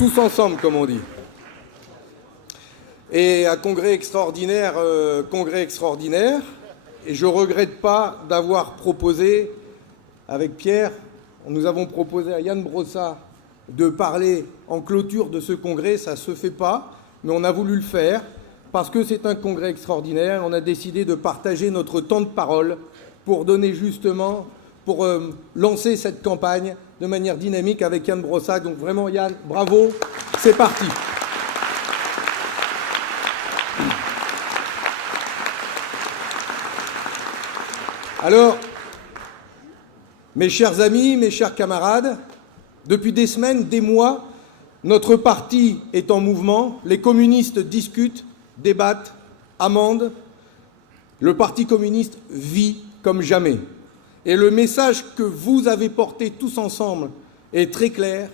tous ensemble, comme on dit. Et un congrès extraordinaire, et je ne regrette pas d'avoir proposé, avec Pierre, nous avons proposé à Yann Brossa de parler en clôture de ce congrès. Ça ne se fait pas, mais on a voulu le faire parce que c'est un congrès extraordinaire. On a décidé de partager notre temps de parole pour donner justement, pour lancer cette campagne de manière dynamique avec Yann Brossa. Donc vraiment, Yann, bravo, c'est parti. Alors, mes chers amis, mes chers camarades, depuis des semaines, des mois, notre parti est en mouvement. Les communistes discutent, débattent, amendent. Le Parti communiste vit comme jamais. Et le message que vous avez porté tous ensemble est très clair.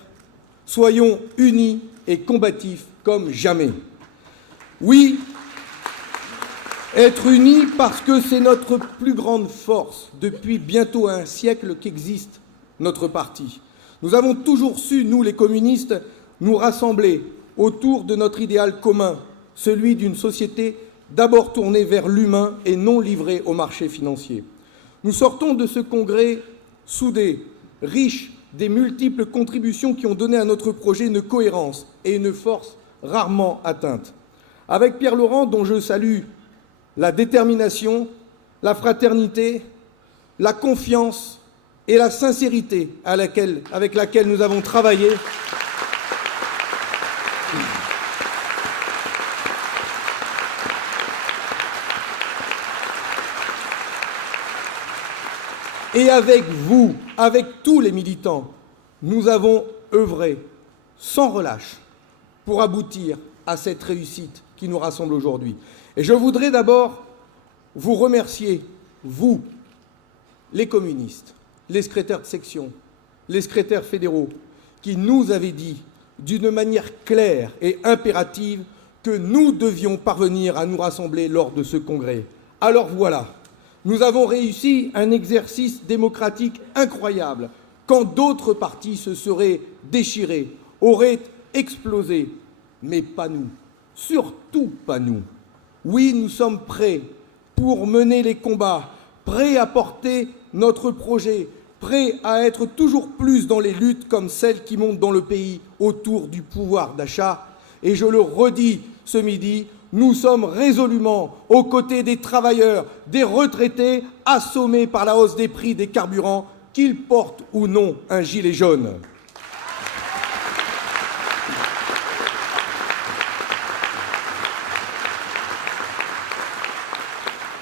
Soyons unis et combatifs comme jamais. Oui, être unis parce que c'est notre plus grande force depuis bientôt un siècle qu'existe notre parti. Nous avons toujours su, nous les communistes, nous rassembler autour de notre idéal commun, celui d'une société d'abord tournée vers l'humain et non livrée au marché financier. Nous sortons de ce congrès soudé, riche des multiples contributions qui ont donné à notre projet une cohérence et une force rarement atteinte. Avec Pierre Laurent, dont je salue la détermination, la fraternité, la confiance et la sincérité avec laquelle nous avons travaillé. Et avec vous, avec tous les militants, nous avons œuvré sans relâche pour aboutir à cette réussite qui nous rassemble aujourd'hui. Et je voudrais d'abord vous remercier, vous, les communistes, les secrétaires de section, les secrétaires fédéraux, qui nous avaient dit d'une manière claire et impérative que nous devions parvenir à nous rassembler lors de ce congrès. Alors voilà, nous avons réussi un exercice démocratique incroyable, quand d'autres partis se seraient déchirés, auraient explosé, mais pas nous, surtout pas nous. Oui, nous sommes prêts pour mener les combats, prêts à porter notre projet, prêts à être toujours plus dans les luttes comme celles qui montent dans le pays autour du pouvoir d'achat. Et je le redis ce midi, nous sommes résolument aux côtés des travailleurs, des retraités, assommés par la hausse des prix des carburants, qu'ils portent ou non un gilet jaune.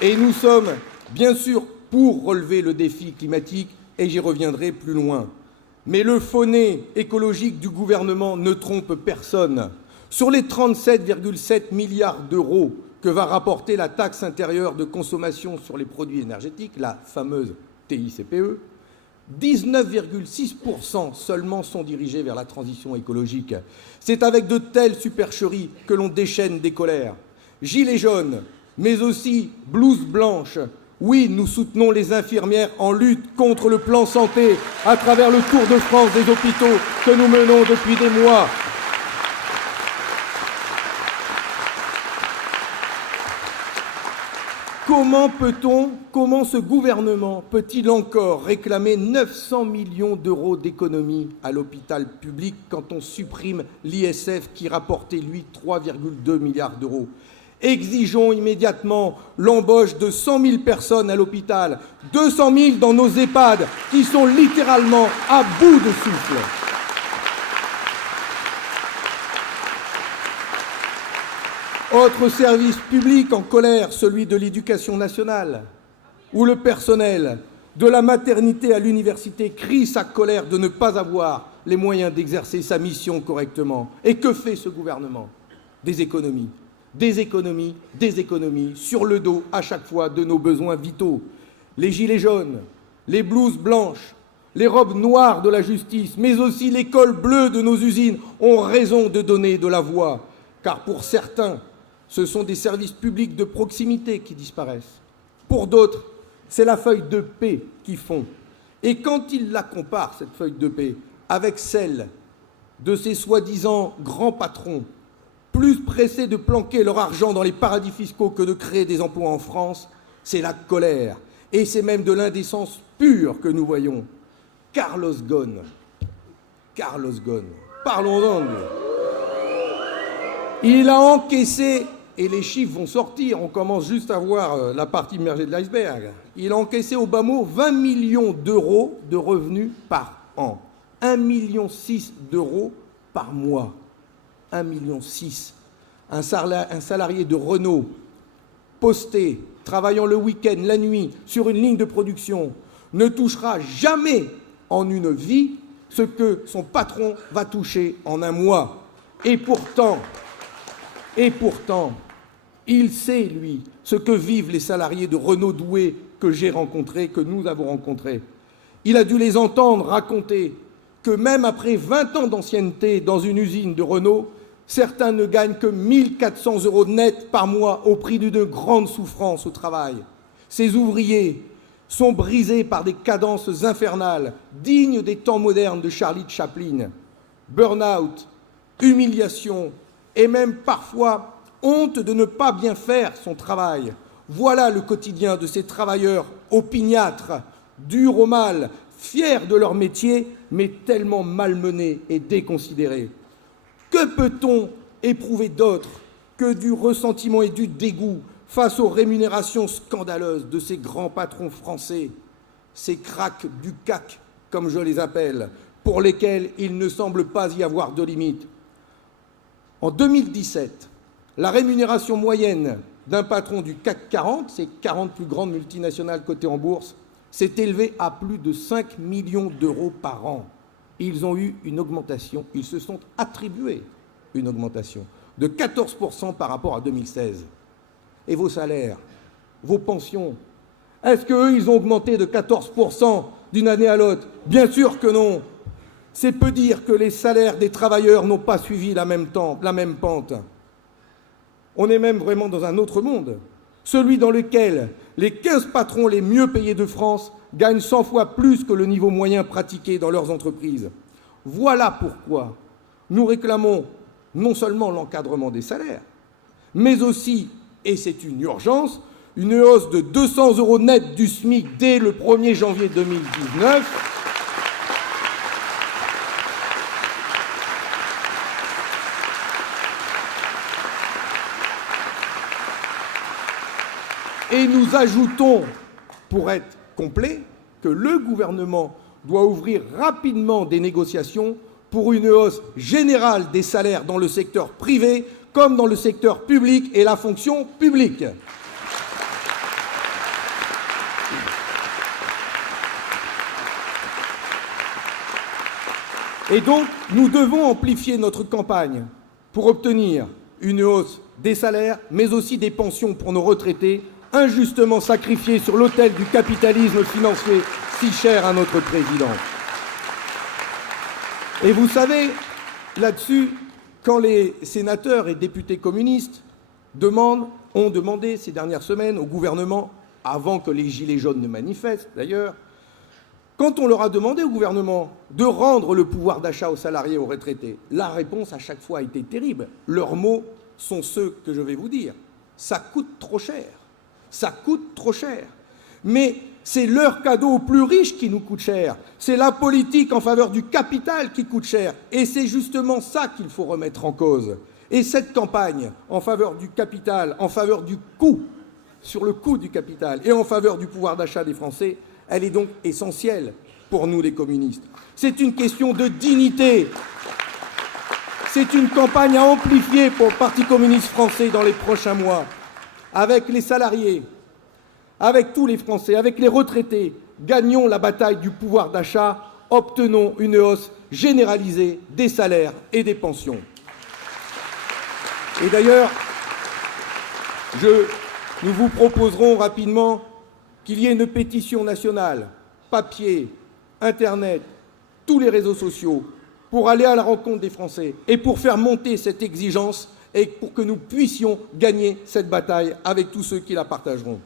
Et nous sommes, bien sûr, pour relever le défi climatique, et j'y reviendrai plus loin. Mais le faux nez écologique du gouvernement ne trompe personne. Sur les 37,7 milliards d'euros que va rapporter la taxe intérieure de consommation sur les produits énergétiques, la fameuse TICPE, 19,6% seulement sont dirigés vers la transition écologique. C'est avec de telles supercheries que l'on déchaîne des colères. Gilets jaunes, mais aussi blouse blanche. Oui, nous soutenons les infirmières en lutte contre le plan santé à travers le Tour de France des hôpitaux que nous menons depuis des mois. Comment ce gouvernement peut-il encore réclamer 900 millions d'euros d'économies à l'hôpital public quand on supprime l'ISF qui rapportait, lui, 3,2 milliards d'euros ? Exigeons immédiatement l'embauche de 100 000 personnes à l'hôpital, 200 000 dans nos EHPAD qui sont littéralement à bout de souffle. Autre service public en colère, celui de l'éducation nationale, où le personnel de la maternité à l'université crie sa colère de ne pas avoir les moyens d'exercer sa mission correctement. Et que fait ce gouvernement ? Des économies. Des économies, des économies, sur le dos à chaque fois de nos besoins vitaux. Les gilets jaunes, les blouses blanches, les robes noires de la justice, mais aussi les cols bleus de nos usines ont raison de donner de la voix. Car pour certains, ce sont des services publics de proximité qui disparaissent. Pour d'autres, c'est la feuille de paix qui fond. Et quand ils la comparent, cette feuille de paix, avec celle de ces soi-disant grands patrons, plus pressés de planquer leur argent dans les paradis fiscaux que de créer des emplois en France, c'est la colère. Et c'est même de l'indécence pure que nous voyons. Carlos Ghosn. Carlos Ghosn. Parlons-en de lui. Il a encaissé, et les chiffres vont sortir, on commence juste à voir la partie immergée de l'iceberg. Il a encaissé au bas mot 20 millions d'euros de revenus par an. 1,6 million d'euros par mois. 1,6 million. Un salarié de Renault, posté, travaillant le week-end, la nuit, sur une ligne de production, ne touchera jamais en une vie ce que son patron va toucher en un mois. Et pourtant, il sait, lui, ce que vivent les salariés de Renault Douai que j'ai rencontrés, que nous avons rencontrés. Il a dû les entendre raconter que même après 20 ans d'ancienneté dans une usine de Renault, certains ne gagnent que 1 400 € net par mois au prix d'une grande souffrance au travail. Ces ouvriers sont brisés par des cadences infernales, dignes des temps modernes de Charlie Chaplin. Burn-out, humiliation et même parfois honte de ne pas bien faire son travail. Voilà le quotidien de ces travailleurs opiniâtres, durs au mal, fiers de leur métier, mais tellement malmenés et déconsidérés. Que peut-on éprouver d'autre que du ressentiment et du dégoût face aux rémunérations scandaleuses de ces grands patrons français, ces cracks du CAC, comme je les appelle, pour lesquels il ne semble pas y avoir de limite. En 2017, la rémunération moyenne d'un patron du CAC 40, ces 40 plus grandes multinationales cotées en bourse, s'est élevée à plus de 5 millions d'euros par an. Ils ont eu une augmentation, ils se sont attribués une augmentation de 14% par rapport à 2016. Et vos salaires, vos pensions, est-ce qu'eux, ils ont augmenté de 14% d'une année à l'autre? Bien sûr que non. C'est peu dire que les salaires des travailleurs n'ont pas suivi la même pente. On est même vraiment dans un autre monde, celui dans lequel les 15 patrons les mieux payés de France gagnent 100 fois plus que le niveau moyen pratiqué dans leurs entreprises. Voilà pourquoi nous réclamons non seulement l'encadrement des salaires, mais aussi, et c'est une urgence, une hausse de 200 € net du SMIC dès le 1er janvier 2019. Et nous ajoutons, pour être complet, que le gouvernement doit ouvrir rapidement des négociations pour une hausse générale des salaires dans le secteur privé comme dans le secteur public et la fonction publique. Et donc, nous devons amplifier notre campagne pour obtenir une hausse des salaires, mais aussi des pensions pour nos retraités, injustement sacrifiés sur l'autel du capitalisme financier si cher à notre président. Et vous savez, là-dessus, quand les sénateurs et députés communistes ont demandé ces dernières semaines au gouvernement, avant que les gilets jaunes ne manifestent d'ailleurs, quand on leur a demandé au gouvernement de rendre le pouvoir d'achat aux salariés et aux retraités, la réponse à chaque fois a été terrible. Leurs mots sont ceux que je vais vous dire. Ça coûte trop cher. Ça coûte trop cher. Mais c'est leur cadeau aux plus riches qui nous coûte cher. C'est la politique en faveur du capital qui coûte cher. Et c'est justement ça qu'il faut remettre en cause. Et cette campagne en faveur du capital, en faveur du coût, sur le coût du capital et en faveur du pouvoir d'achat des Français, elle est donc essentielle pour nous les communistes. C'est une question de dignité. C'est une campagne à amplifier pour le Parti communiste français dans les prochains mois, avec les salariés, avec tous les Français, avec les retraités. Gagnons la bataille du pouvoir d'achat, obtenons une hausse généralisée des salaires et des pensions. Et d'ailleurs, nous vous proposerons rapidement qu'il y ait une pétition nationale, papier, Internet, tous les réseaux sociaux, pour aller à la rencontre des Français et pour faire monter cette exigence et pour que nous puissions gagner cette bataille avec tous ceux qui la partageront.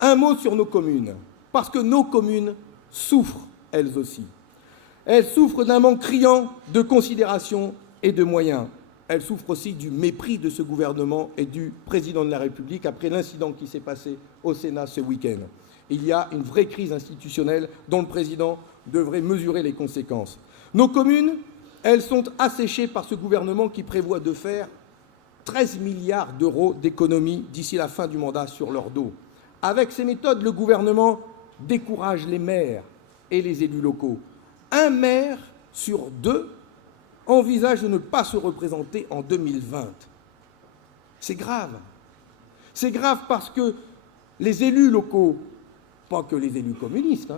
Un mot sur nos communes, parce que nos communes souffrent elles aussi. Elle souffre d'un manque criant de considération et de moyens. Elle souffre aussi du mépris de ce gouvernement et du président de la République après l'incident qui s'est passé au Sénat ce week-end. Il y a une vraie crise institutionnelle dont le président devrait mesurer les conséquences. Nos communes, elles sont asséchées par ce gouvernement qui prévoit de faire 13 milliards d'euros d'économies d'ici la fin du mandat sur leur dos. Avec ces méthodes, le gouvernement décourage les maires et les élus locaux. Un maire sur deux envisage de ne pas se représenter en 2020. C'est grave. C'est grave parce que les élus locaux, pas que les élus communistes,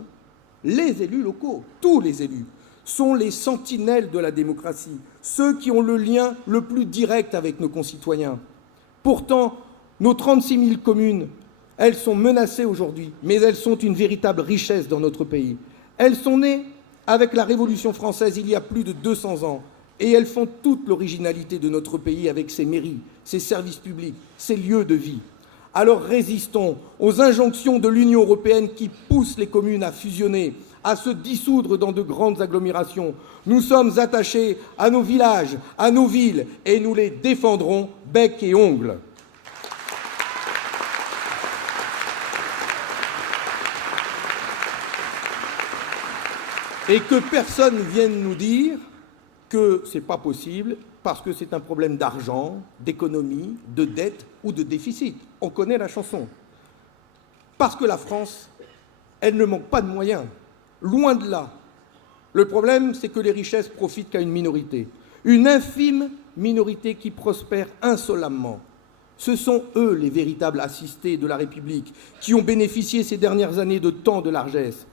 les élus locaux, tous les élus, sont les sentinelles de la démocratie, ceux qui ont le lien le plus direct avec nos concitoyens. Pourtant, nos 36 000 communes, elles sont menacées aujourd'hui, mais elles sont une véritable richesse dans notre pays. Elles sont nées avec la Révolution française il y a plus de 200 ans, et elles font toute l'originalité de notre pays avec ses mairies, ses services publics, ses lieux de vie. Alors résistons aux injonctions de l'Union européenne qui poussent les communes à fusionner, à se dissoudre dans de grandes agglomérations. Nous sommes attachés à nos villages, à nos villes, et nous les défendrons bec et ongles. Et que personne ne vienne nous dire que ce n'est pas possible parce que c'est un problème d'argent, d'économie, de dette ou de déficit. On connaît la chanson. Parce que la France, elle ne manque pas de moyens. Loin de là. Le problème, c'est que les richesses profitent qu'à une minorité. Une infime minorité qui prospère insolemment. Ce sont eux les véritables assistés de la République qui ont bénéficié ces dernières années de tant de largesse.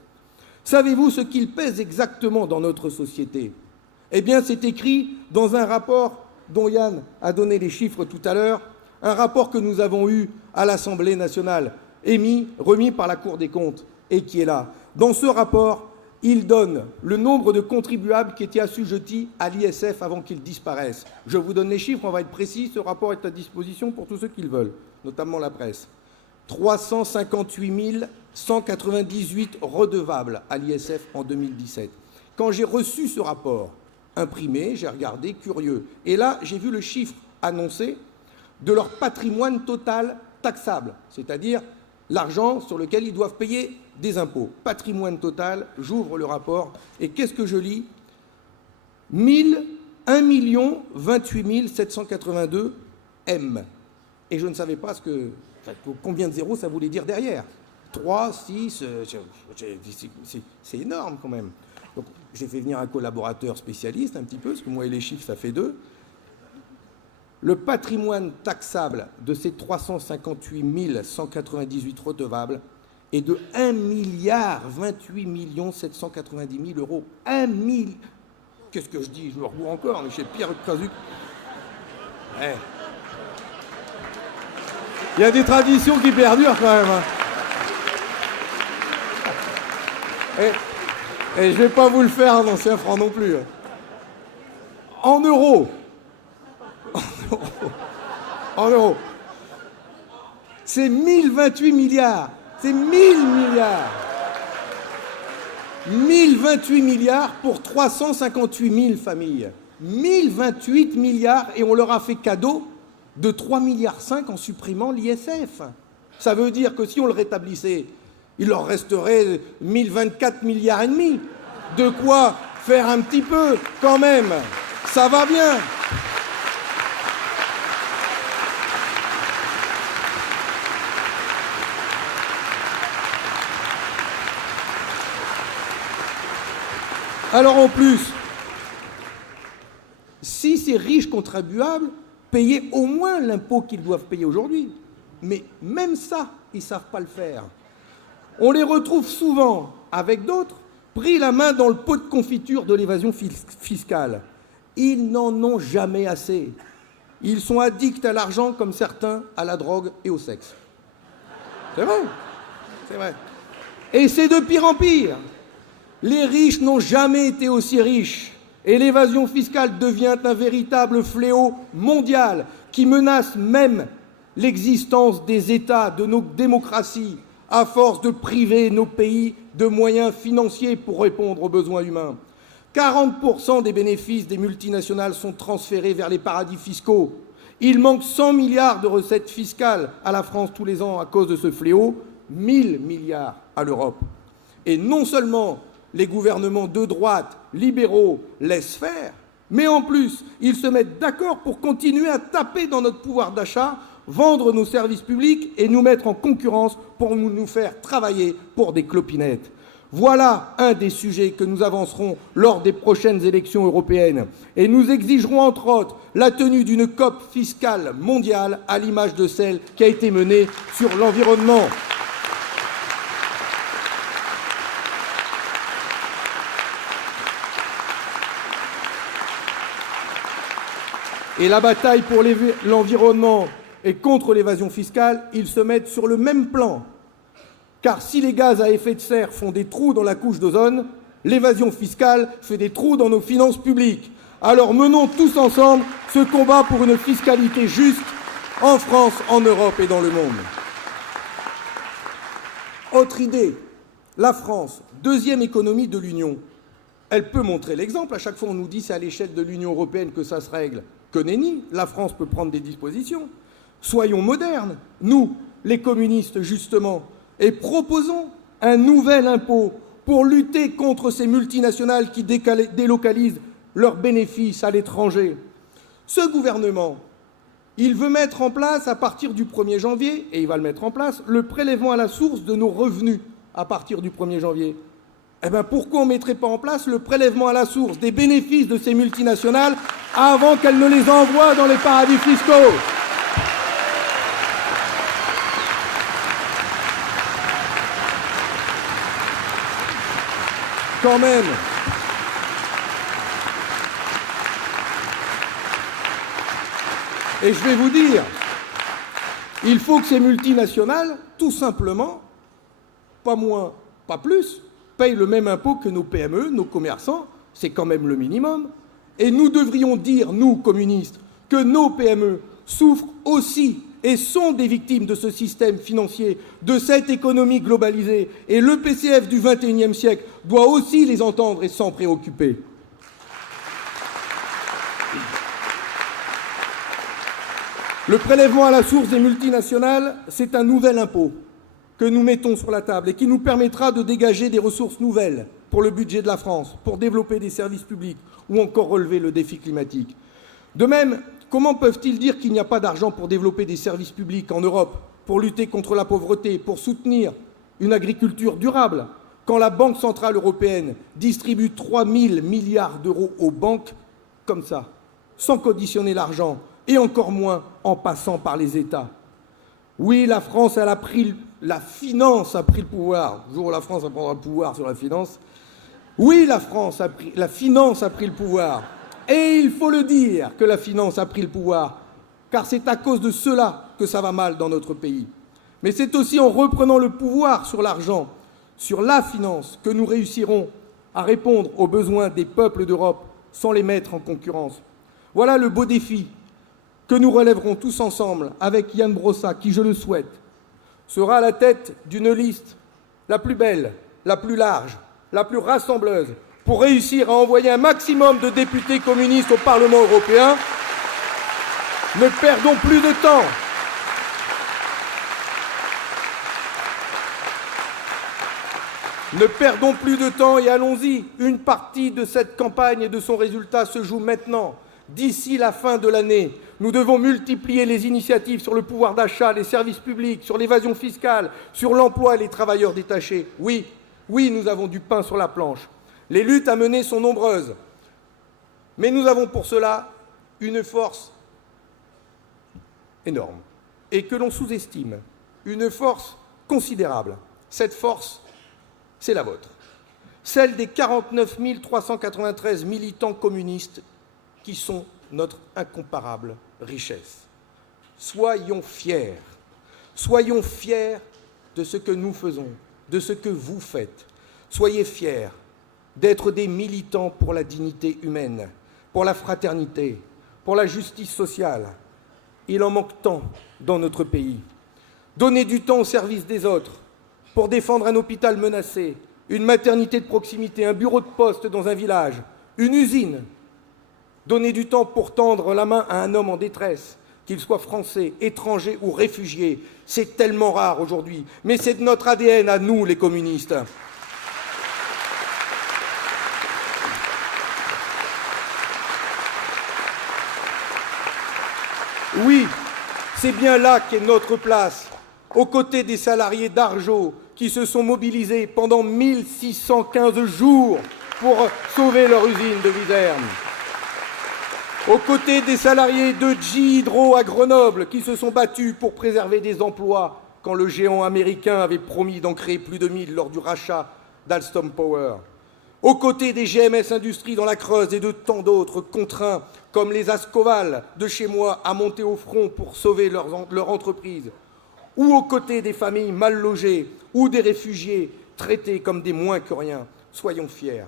Savez-vous ce qu'il pèse exactement dans notre société ? Eh bien, c'est écrit dans un rapport dont Yann a donné les chiffres tout à l'heure, un rapport que nous avons eu à l'Assemblée nationale, remis par la Cour des comptes, et qui est là. Dans ce rapport, il donne le nombre de contribuables qui étaient assujettis à l'ISF avant qu'ils disparaissent. Je vous donne les chiffres, on va être précis, ce rapport est à disposition pour tous ceux qui le veulent, notamment la presse. 358 198 redevables à l'ISF en 2017. Quand j'ai reçu ce rapport imprimé, j'ai regardé, curieux. Et là, j'ai vu le chiffre annoncé de leur patrimoine total taxable, c'est-à-dire l'argent sur lequel ils doivent payer des impôts. Patrimoine total, j'ouvre le rapport, et qu'est-ce que je lis ? 1 028 782 M. Et je ne savais pas combien de zéros ça voulait dire derrière. 3, 6, c'est énorme quand même. Donc, j'ai fait venir un collaborateur spécialiste un petit peu, parce que moi et les chiffres, ça fait 2. Le patrimoine taxable de ces 358 198 redevables est de 1 28 790 000 euros. 1 000... Qu'est-ce que je dis ? Je me rebourre encore, mais chez Pierre Krasuc. Il y a des traditions qui perdurent quand même. Et je ne vais pas vous le faire en ancien franc non plus. En euros. En euros. C'est 1028 milliards. C'est 1000 milliards. 1028 milliards pour 358 000 familles. 1028 milliards et on leur a fait cadeau de 3,5 milliards en supprimant l'ISF. Ça veut dire que si on le rétablissait, il leur resterait 1024 milliards et demi. De quoi faire un petit peu, quand même. Ça va bien. Alors en plus, si ces riches contribuables payaient au moins l'impôt qu'ils doivent payer aujourd'hui, mais même ça, ils ne savent pas le faire. On les retrouve souvent, avec d'autres, pris la main dans le pot de confiture de l'évasion fiscale. Ils n'en ont jamais assez. Ils sont addicts à l'argent comme certains à la drogue et au sexe. C'est vrai. C'est vrai. Et c'est de pire en pire. Les riches n'ont jamais été aussi riches. Et l'évasion fiscale devient un véritable fléau mondial qui menace même l'existence des États, de nos démocraties, à force de priver nos pays de moyens financiers pour répondre aux besoins humains. 40% des bénéfices des multinationales sont transférés vers les paradis fiscaux. Il manque 100 milliards de recettes fiscales à la France tous les ans à cause de ce fléau, 1000 milliards à l'Europe. Et non seulement les gouvernements de droite, libéraux, laissent faire, mais en plus, ils se mettent d'accord pour continuer à taper dans notre pouvoir d'achat, vendre nos services publics et nous mettre en concurrence pour nous faire travailler pour des clopinettes. Voilà un des sujets que nous avancerons lors des prochaines élections européennes. Et nous exigerons, entre autres, la tenue d'une COP fiscale mondiale à l'image de celle qui a été menée sur l'environnement. Et la bataille pour l'environnement et contre l'évasion fiscale, ils se mettent sur le même plan. Car si les gaz à effet de serre font des trous dans la couche d'ozone, l'évasion fiscale fait des trous dans nos finances publiques. Alors menons tous ensemble ce combat pour une fiscalité juste en France, en Europe et dans le monde. Autre idée, la France, deuxième économie de l'Union. Elle peut montrer l'exemple. À chaque fois, on nous dit c'est à l'échelle de l'Union européenne que ça se règle. Que nenni, la France peut prendre des dispositions. Soyons modernes, nous, les communistes, justement, et proposons un nouvel impôt pour lutter contre ces multinationales qui délocalisent leurs bénéfices à l'étranger. Ce gouvernement, il veut mettre en place, à partir du 1er janvier, et il va le mettre en place, le prélèvement à la source de nos revenus à partir du 1er janvier. Eh bien, pourquoi on ne mettrait pas en place le prélèvement à la source des bénéfices de ces multinationales avant qu'elles ne les envoient dans les paradis fiscaux ? Quand même. Et je vais vous dire, il faut que ces multinationales, tout simplement, pas moins, pas plus, payent le même impôt que nos PME, nos commerçants, c'est quand même le minimum. Et nous devrions dire, nous, communistes, que nos PME souffrent aussi et sont des victimes de ce système financier, de cette économie globalisée. Et le PCF du XXIe siècle doit aussi les entendre et s'en préoccuper. Le prélèvement à la source des multinationales, c'est un nouvel impôt que nous mettons sur la table et qui nous permettra de dégager des ressources nouvelles pour le budget de la France, pour développer des services publics ou encore relever le défi climatique. De même, comment peuvent-ils dire qu'il n'y a pas d'argent pour développer des services publics en Europe, pour lutter contre la pauvreté, pour soutenir une agriculture durable, quand la Banque centrale européenne distribue 3 000 milliards d'euros aux banques comme ça, sans conditionner l'argent, et encore moins en passant par les États? Oui, la France, la finance a pris le pouvoir. Le jour où la France prendra le pouvoir sur la finance. Oui, la finance a pris le pouvoir. Et il faut le dire que la finance a pris le pouvoir, car c'est à cause de cela que ça va mal dans notre pays. Mais c'est aussi en reprenant le pouvoir sur l'argent, sur la finance, que nous réussirons à répondre aux besoins des peuples d'Europe sans les mettre en concurrence. Voilà le beau défi que nous relèverons tous ensemble avec Ian Brossat, qui, je le souhaite, sera à la tête d'une liste la plus belle, la plus large, la plus rassembleuse, pour réussir à envoyer un maximum de députés communistes au Parlement européen. Ne perdons plus de temps. Ne perdons plus de temps et allons-y. Une partie de cette campagne et de son résultat se joue maintenant. D'ici la fin de l'année, nous devons multiplier les initiatives sur le pouvoir d'achat, les services publics, sur l'évasion fiscale, sur l'emploi et les travailleurs détachés. Oui, nous avons du pain sur la planche. Les luttes à mener sont nombreuses. Mais nous avons pour cela une force énorme et que l'on sous-estime. Une force considérable. Cette force, c'est la vôtre. Celle des 49 393 militants communistes qui sont notre incomparable richesse. Soyons fiers de ce que nous faisons, de ce que vous faites. Soyez fiers d'être des militants pour la dignité humaine, pour la fraternité, pour la justice sociale. Il en manque tant dans notre pays. Donnez du temps au service des autres pour défendre un hôpital menacé, une maternité de proximité, un bureau de poste dans un village, une usine. Donner du temps pour tendre la main à un homme en détresse, qu'il soit français, étranger ou réfugié, c'est tellement rare aujourd'hui. Mais c'est de notre ADN à nous, les communistes. Oui, c'est bien là qu'est notre place, aux côtés des salariés d'Arjo qui se sont mobilisés pendant 1615 jours pour sauver leur usine de Vizerne. Aux côtés des salariés de GE Hydro à Grenoble qui se sont battus pour préserver des emplois quand le géant américain avait promis d'en créer plus de 1000 lors du rachat d'Alstom Power. Aux côtés des GMS Industries dans la Creuse et de tant d'autres contraints comme les Ascoval de chez moi à monter au front pour sauver leur entreprise. Ou aux côtés des familles mal logées ou des réfugiés traités comme des moins que rien. Soyons fiers.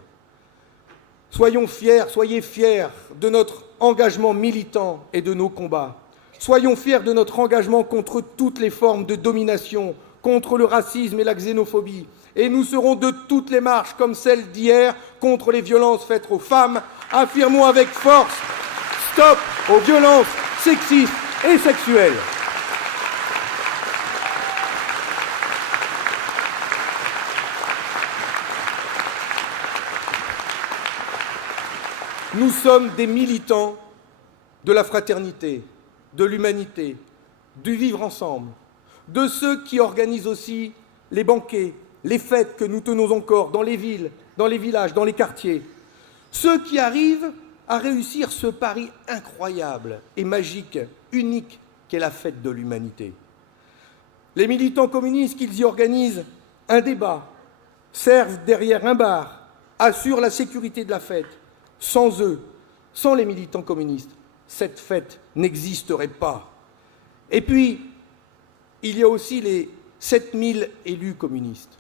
Soyons fiers, soyez fiers de notre engagement militant et de nos combats. Soyons fiers de notre engagement contre toutes les formes de domination, contre le racisme et la xénophobie. Et nous serons de toutes les marches, comme celle d'hier, contre les violences faites aux femmes. Affirmons avec force, stop aux violences sexistes et sexuelles. Nous sommes des militants de la fraternité, de l'humanité, du vivre ensemble, de ceux qui organisent aussi les banquets, les fêtes que nous tenons encore dans les villes, dans les villages, dans les quartiers, ceux qui arrivent à réussir ce pari incroyable et magique, unique, qu'est la fête de l'humanité. Les militants communistes qu'ils y organisent un débat, servent derrière un bar, assurent la sécurité de la fête. Sans eux, sans les militants communistes, cette fête n'existerait pas. Et puis, il y a aussi les 7000 élus communistes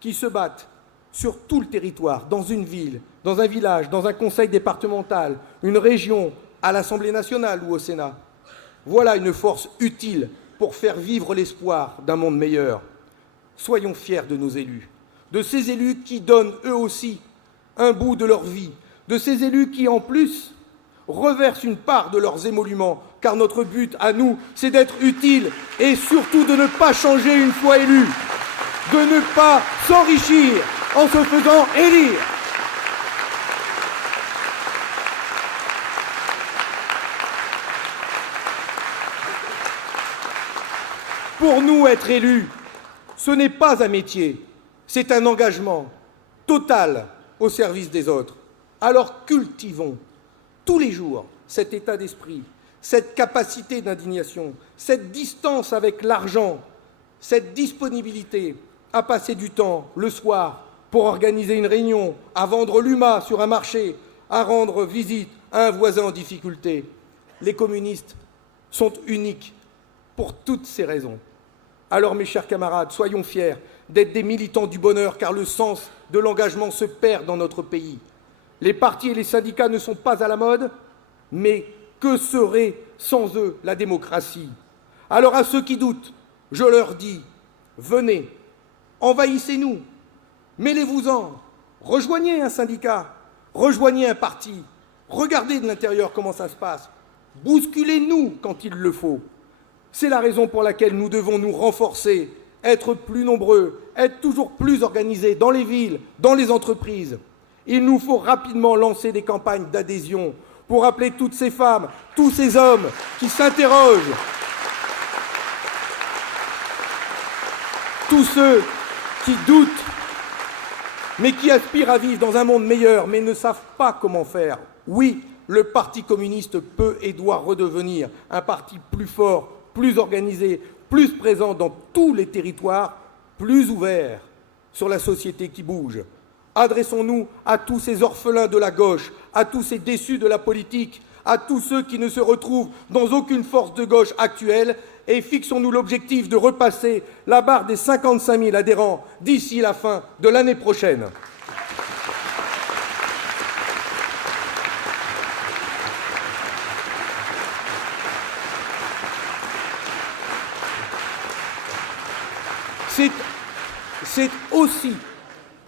qui se battent sur tout le territoire, dans une ville, dans un village, dans un conseil départemental, une région, à l'Assemblée nationale ou au Sénat. Voilà une force utile pour faire vivre l'espoir d'un monde meilleur. Soyons fiers de nos élus, de ces élus qui donnent eux aussi un bout de leur vie, de ces élus qui, en plus, reversent une part de leurs émoluments, car notre but, à nous, c'est d'être utiles et surtout de ne pas changer une fois élus, de ne pas s'enrichir en se faisant élire. Pour nous, être élus, ce n'est pas un métier, c'est un engagement total au service des autres. Alors cultivons tous les jours cet état d'esprit, cette capacité d'indignation, cette distance avec l'argent, cette disponibilité à passer du temps le soir pour organiser une réunion, à vendre l'UMA sur un marché, à rendre visite à un voisin en difficulté. Les communistes sont uniques pour toutes ces raisons. Alors, mes chers camarades, soyons fiers d'être des militants du bonheur, car le sens de l'engagement se perd dans notre pays. Les partis et les syndicats ne sont pas à la mode, mais que serait sans eux la démocratie? Alors à ceux qui doutent, je leur dis, venez, envahissez-nous, mêlez-vous-en, rejoignez un syndicat, rejoignez un parti, regardez de l'intérieur comment ça se passe, bousculez-nous quand il le faut. C'est la raison pour laquelle nous devons nous renforcer, être plus nombreux, être toujours plus organisés dans les villes, dans les entreprises. Il nous faut rapidement lancer des campagnes d'adhésion pour appeler toutes ces femmes, tous ces hommes qui s'interrogent, tous ceux qui doutent, mais qui aspirent à vivre dans un monde meilleur, mais ne savent pas comment faire. Oui, le Parti communiste peut et doit redevenir un parti plus fort, plus organisé, plus présent dans tous les territoires, plus ouvert sur la société qui bouge. Adressons-nous à tous ces orphelins de la gauche, à tous ces déçus de la politique, à tous ceux qui ne se retrouvent dans aucune force de gauche actuelle et fixons-nous l'objectif de repasser la barre des 55 000 adhérents d'ici la fin de l'année prochaine.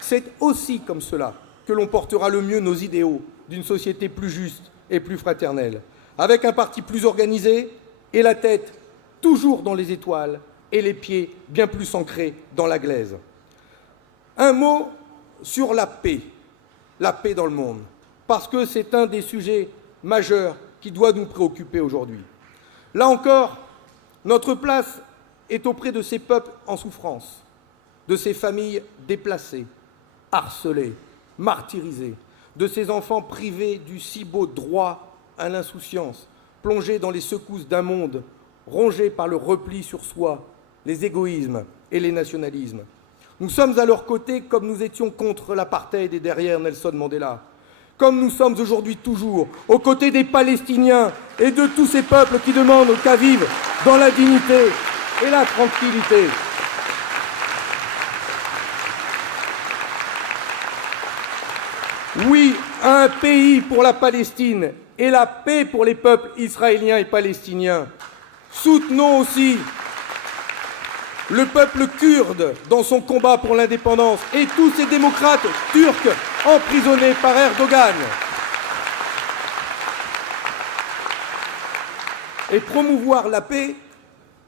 C'est aussi comme cela que l'on portera le mieux nos idéaux, d'une société plus juste et plus fraternelle, avec un parti plus organisé et la tête toujours dans les étoiles et les pieds bien plus ancrés dans la glaise. Un mot sur la paix dans le monde, parce que c'est un des sujets majeurs qui doit nous préoccuper aujourd'hui. Là encore, notre place est auprès de ces peuples en souffrance, de ces familles déplacées, harcelées, martyrisées, de ces enfants privés du si beau droit à l'insouciance, plongés dans les secousses d'un monde rongé par le repli sur soi, les égoïsmes et les nationalismes. Nous sommes à leur côté comme nous étions contre l'apartheid et derrière Nelson Mandela, comme nous sommes aujourd'hui toujours aux côtés des Palestiniens et de tous ces peuples qui demandent qu'à vivre dans la dignité et la tranquillité. Oui, un pays pour la Palestine et la paix pour les peuples israéliens et palestiniens. Soutenons aussi le peuple kurde dans son combat pour l'indépendance et tous ces démocrates turcs emprisonnés par Erdogan. Et promouvoir la paix,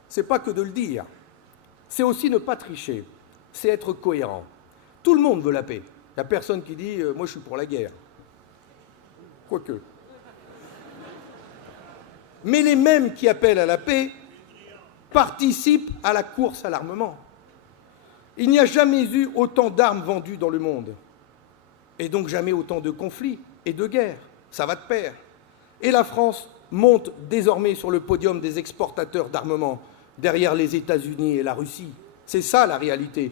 c'est pas que de le dire, c'est aussi ne pas tricher, c'est être cohérent. Tout le monde veut la paix. Il n'y a personne qui dit « moi je suis pour la guerre ». Quoique. Mais les mêmes qui appellent à la paix participent à la course à l'armement. Il n'y a jamais eu autant d'armes vendues dans le monde, et donc jamais autant de conflits et de guerres. Ça va de pair. Et la France monte désormais sur le podium des exportateurs d'armement, derrière les États-Unis et la Russie. C'est ça la réalité.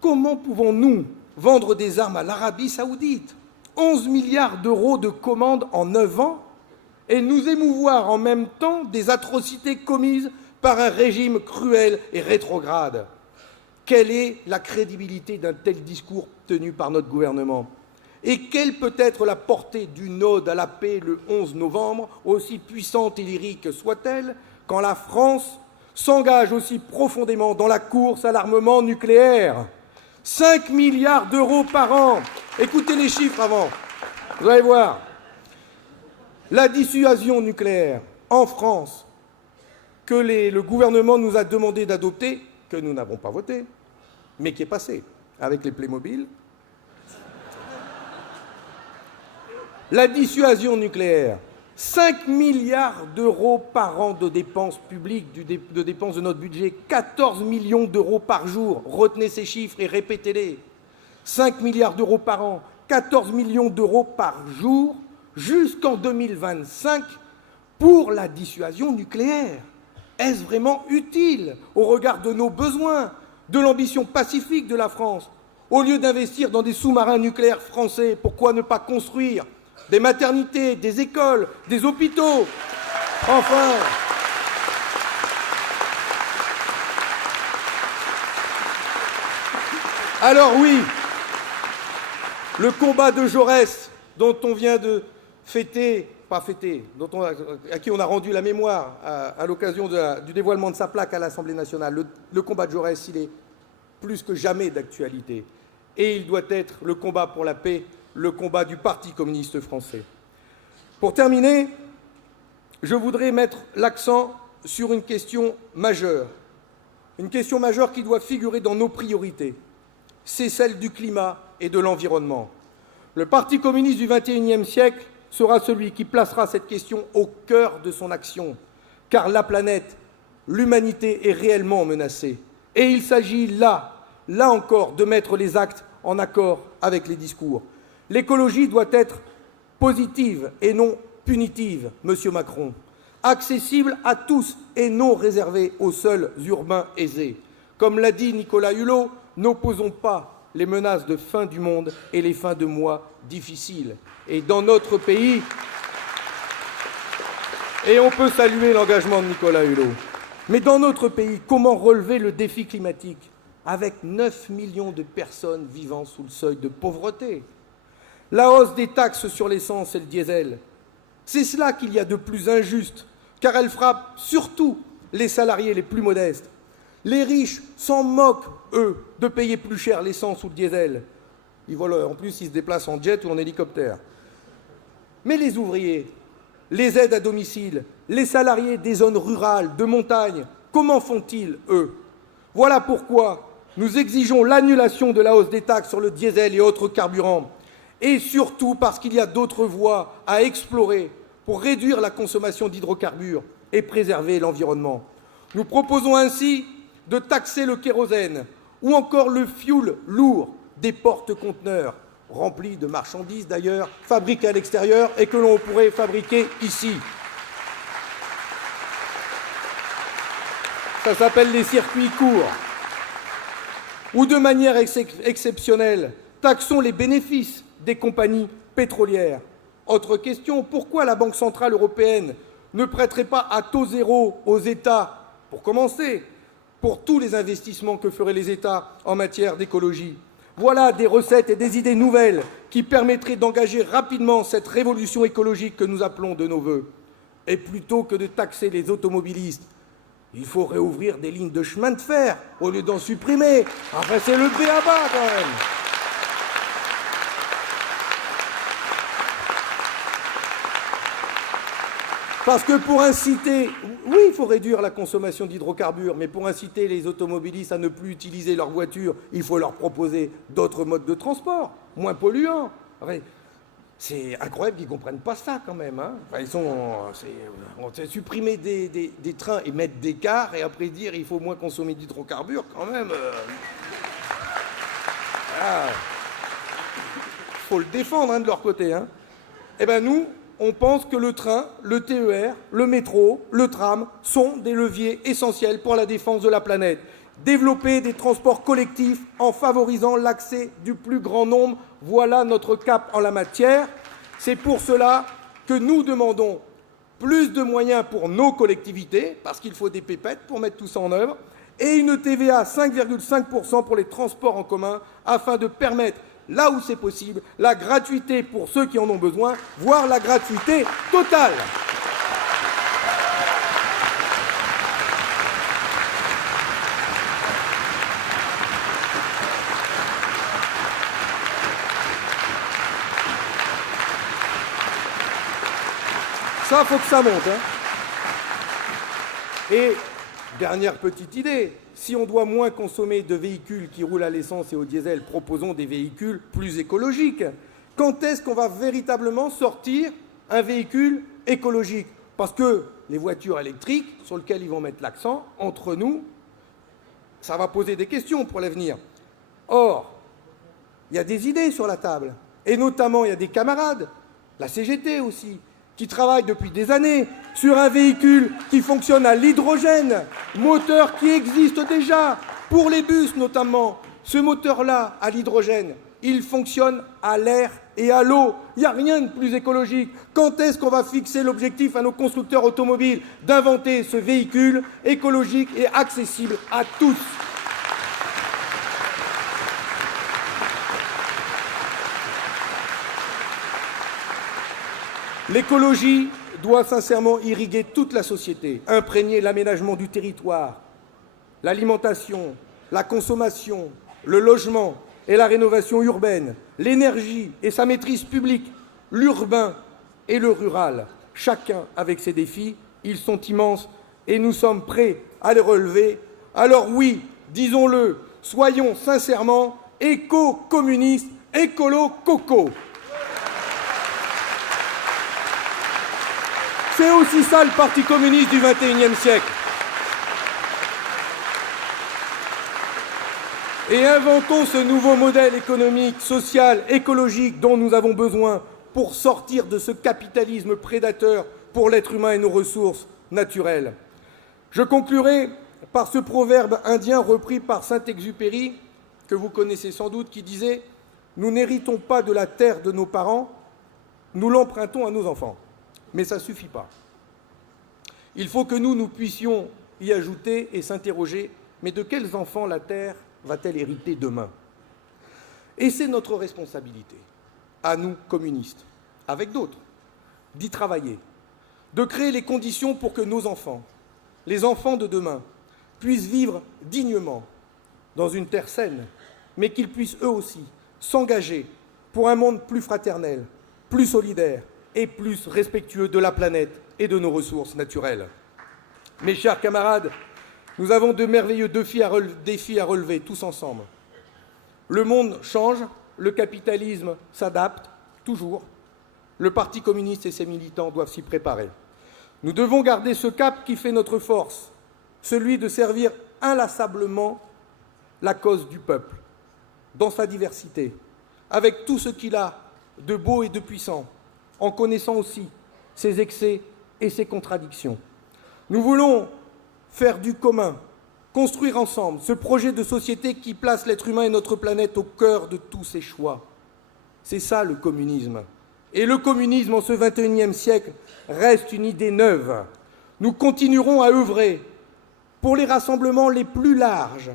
Comment pouvons-nous vendre des armes à l'Arabie saoudite, 11 milliards d'euros de commandes en 9 ans, et nous émouvoir en même temps des atrocités commises par un régime cruel et rétrograde? Quelle est la crédibilité d'un tel discours tenu par notre gouvernement? Et quelle peut être la portée d'une ode à la paix le 11 novembre, aussi puissante et lyrique soit-elle, quand la France s'engage aussi profondément dans la course à l'armement nucléaire? 5 milliards d'euros par an. Écoutez les chiffres avant, vous allez voir. La dissuasion nucléaire en France, que le gouvernement nous a demandé d'adopter, que nous n'avons pas voté, mais qui est passé avec les Playmobil. La dissuasion nucléaire, 5 milliards d'euros par an de dépenses publiques, de dépenses de notre budget, 14 millions d'euros par jour. Retenez ces chiffres et répétez-les. 5 milliards d'euros par an, 14 millions d'euros par jour, jusqu'en 2025 pour la dissuasion nucléaire. Est-ce vraiment utile au regard de nos besoins, de l'ambition pacifique de la France? Au lieu d'investir dans des sous-marins nucléaires français, pourquoi ne pas construire des maternités, des écoles, des hôpitaux? Enfin, alors oui, le combat de Jaurès, dont on vient de fêter, pas fêter, à qui on a rendu la mémoire à l'occasion du dévoilement de sa plaque à l'Assemblée nationale, le combat de Jaurès, il est plus que jamais d'actualité. Et il doit être le combat pour la paix, le combat du Parti communiste français. Pour terminer, je voudrais mettre l'accent sur une question majeure qui doit figurer dans nos priorités. C'est celle du climat et de l'environnement. Le Parti communiste du XXIe siècle sera celui qui placera cette question au cœur de son action, car la planète, l'humanité est réellement menacée. Et il s'agit là encore, de mettre les actes en accord avec les discours. L'écologie doit être positive et non punitive, Monsieur Macron, accessible à tous et non réservée aux seuls urbains aisés. Comme l'a dit Nicolas Hulot, n'opposons pas les menaces de fin du monde et les fins de mois difficiles. Et dans notre pays, et on peut saluer l'engagement de Nicolas Hulot, mais dans notre pays, comment relever le défi climatique avec 9 millions de personnes vivant sous le seuil de pauvreté? La hausse des taxes sur l'essence et le diesel, c'est cela qu'il y a de plus injuste, car elle frappe surtout les salariés les plus modestes. Les riches s'en moquent, eux, de payer plus cher l'essence ou le diesel. En plus, ils se déplacent en jet ou en hélicoptère. Mais les ouvriers, les aides à domicile, les salariés des zones rurales, de montagne, comment font-ils, eux? Voilà pourquoi nous exigeons l'annulation de la hausse des taxes sur le diesel et autres carburants, et surtout parce qu'il y a d'autres voies à explorer pour réduire la consommation d'hydrocarbures et préserver l'environnement. Nous proposons ainsi de taxer le kérosène ou encore le fioul lourd des porte-conteneurs, remplis de marchandises d'ailleurs, fabriquées à l'extérieur et que l'on pourrait fabriquer ici. Ça s'appelle les circuits courts. Ou de manière exceptionnelle, taxons les bénéfices des compagnies pétrolières. Autre question, pourquoi la Banque centrale européenne ne prêterait pas à taux zéro aux États, pour commencer, pour tous les investissements que feraient les États en matière d'écologie? Voilà des recettes et des idées nouvelles qui permettraient d'engager rapidement cette révolution écologique que nous appelons de nos vœux. Et plutôt que de taxer les automobilistes, il faut réouvrir des lignes de chemin de fer au lieu d'en supprimer. Enfin, c'est le b.a.-ba quand même. Parce que pour inciter, oui, il faut réduire la consommation d'hydrocarbures, mais pour inciter les automobilistes à ne plus utiliser leur voiture, il faut leur proposer d'autres modes de transport, moins polluants. Enfin, c'est incroyable qu'ils ne comprennent pas ça quand même. Hein. Enfin, on va supprimer des trains et mettre des cars et après dire qu'il faut moins consommer d'hydrocarbures quand même. Il faut le défendre hein, de leur côté. Hein. Eh bien nous, on pense que le train, le TER, le métro, le tram sont des leviers essentiels pour la défense de la planète. Développer des transports collectifs en favorisant l'accès du plus grand nombre, voilà notre cap en la matière. C'est pour cela que nous demandons plus de moyens pour nos collectivités, parce qu'il faut des pépettes pour mettre tout ça en œuvre, et une TVA à 5,5% pour les transports en commun, afin de permettre, là où c'est possible, la gratuité pour ceux qui en ont besoin, voire la gratuité totale. Ça, faut que ça monte. Hein. Et, dernière petite idée, si on doit moins consommer de véhicules qui roulent à l'essence et au diesel, proposons des véhicules plus écologiques. Quand est-ce qu'on va véritablement sortir un véhicule écologique? Parce que les voitures électriques, sur lesquelles ils vont mettre l'accent, entre nous, ça va poser des questions pour l'avenir. Or, il y a des idées sur la table, et notamment il y a des camarades, la CGT aussi, qui travaille depuis des années sur un véhicule qui fonctionne à l'hydrogène, moteur qui existe déjà, pour les bus notamment. Ce moteur-là, à l'hydrogène, il fonctionne à l'air et à l'eau. Il n'y a rien de plus écologique. Quand est-ce qu'on va fixer l'objectif à nos constructeurs automobiles d'inventer ce véhicule écologique et accessible à tous ? L'écologie doit sincèrement irriguer toute la société, imprégner l'aménagement du territoire, l'alimentation, la consommation, le logement et la rénovation urbaine, l'énergie et sa maîtrise publique, l'urbain et le rural. Chacun avec ses défis, ils sont immenses et nous sommes prêts à les relever. Alors oui, disons-le, soyons sincèrement éco-communistes, écolo-coco. C'est aussi ça le Parti communiste du XXIe siècle. Et inventons ce nouveau modèle économique, social, écologique dont nous avons besoin pour sortir de ce capitalisme prédateur pour l'être humain et nos ressources naturelles. Je conclurai par ce proverbe indien repris par Saint-Exupéry, que vous connaissez sans doute, qui disait « Nous n'héritons pas de la terre de nos parents, nous l'empruntons à nos enfants ». Mais ça ne suffit pas. Il faut que nous puissions y ajouter et s'interroger, mais de quels enfants la terre va-t-elle hériter demain? Et c'est notre responsabilité, à nous, communistes, avec d'autres, d'y travailler, de créer les conditions pour que nos enfants, les enfants de demain, puissent vivre dignement dans une terre saine, mais qu'ils puissent eux aussi s'engager pour un monde plus fraternel, plus solidaire et plus respectueux de la planète et de nos ressources naturelles. Mes chers camarades, nous avons de merveilleux défis à relever tous ensemble. Le monde change, le capitalisme s'adapte, toujours. Le Parti communiste et ses militants doivent s'y préparer. Nous devons garder ce cap qui fait notre force, celui de servir inlassablement la cause du peuple, dans sa diversité, avec tout ce qu'il a de beau et de puissant, en connaissant aussi ses excès et ses contradictions. Nous voulons faire du commun, construire ensemble ce projet de société qui place l'être humain et notre planète au cœur de tous ses choix. C'est ça le communisme. Et le communisme, en ce XXIe siècle, reste une idée neuve. Nous continuerons à œuvrer pour les rassemblements les plus larges,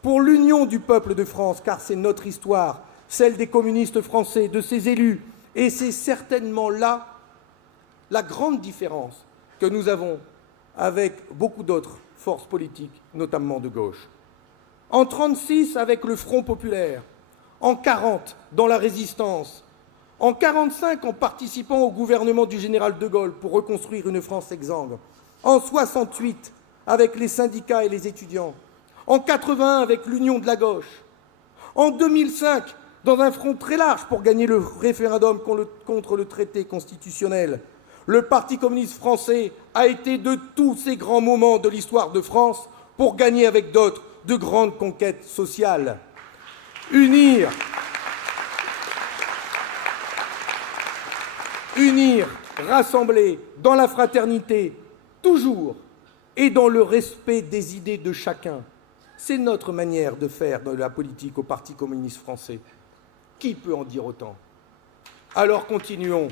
pour l'union du peuple de France, car c'est notre histoire, celle des communistes français, de ses élus. Et c'est certainement là la grande différence que nous avons avec beaucoup d'autres forces politiques, notamment de gauche. En 1936, avec le Front populaire, en 1940, dans la Résistance, en 1945, en participant au gouvernement du général de Gaulle pour reconstruire une France exsangue, en 1968, avec les syndicats et les étudiants, en 1981, avec l'Union de la gauche, en 2005, dans un front très large pour gagner le référendum contre le traité constitutionnel. Le Parti communiste français a été de tous ces grands moments de l'histoire de France pour gagner avec d'autres de grandes conquêtes sociales. Unir, rassembler dans la fraternité, toujours, et dans le respect des idées de chacun. C'est notre manière de faire de la politique au Parti communiste français. Qui peut en dire autant? Alors continuons,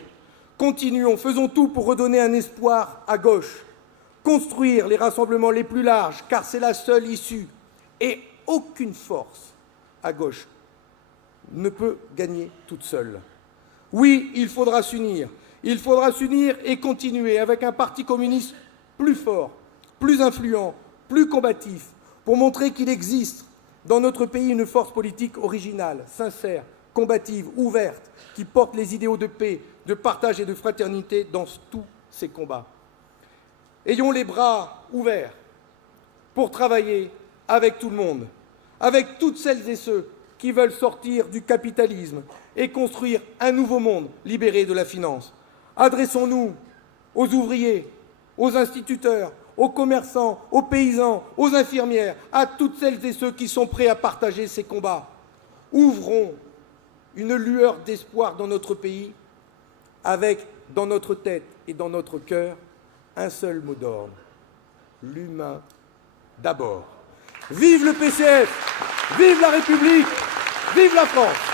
faisons tout pour redonner un espoir à gauche, construire les rassemblements les plus larges, car c'est la seule issue. Et aucune force à gauche ne peut gagner toute seule. Oui, il faudra s'unir et continuer avec un Parti communiste plus fort, plus influent, plus combatif, pour montrer qu'il existe dans notre pays une force politique originale, sincère, combative, ouverte, qui porte les idéaux de paix, de partage et de fraternité dans tous ses combats. Ayons les bras ouverts pour travailler avec tout le monde, avec toutes celles et ceux qui veulent sortir du capitalisme et construire un nouveau monde libéré de la finance. Adressons-nous aux ouvriers, aux instituteurs, aux commerçants, aux paysans, aux infirmières, à toutes celles et ceux qui sont prêts à partager ces combats. Ouvrons une lueur d'espoir dans notre pays, avec, dans notre tête et dans notre cœur, un seul mot d'ordre: l'humain d'abord. Vive le PCF, vive la République, vive la France!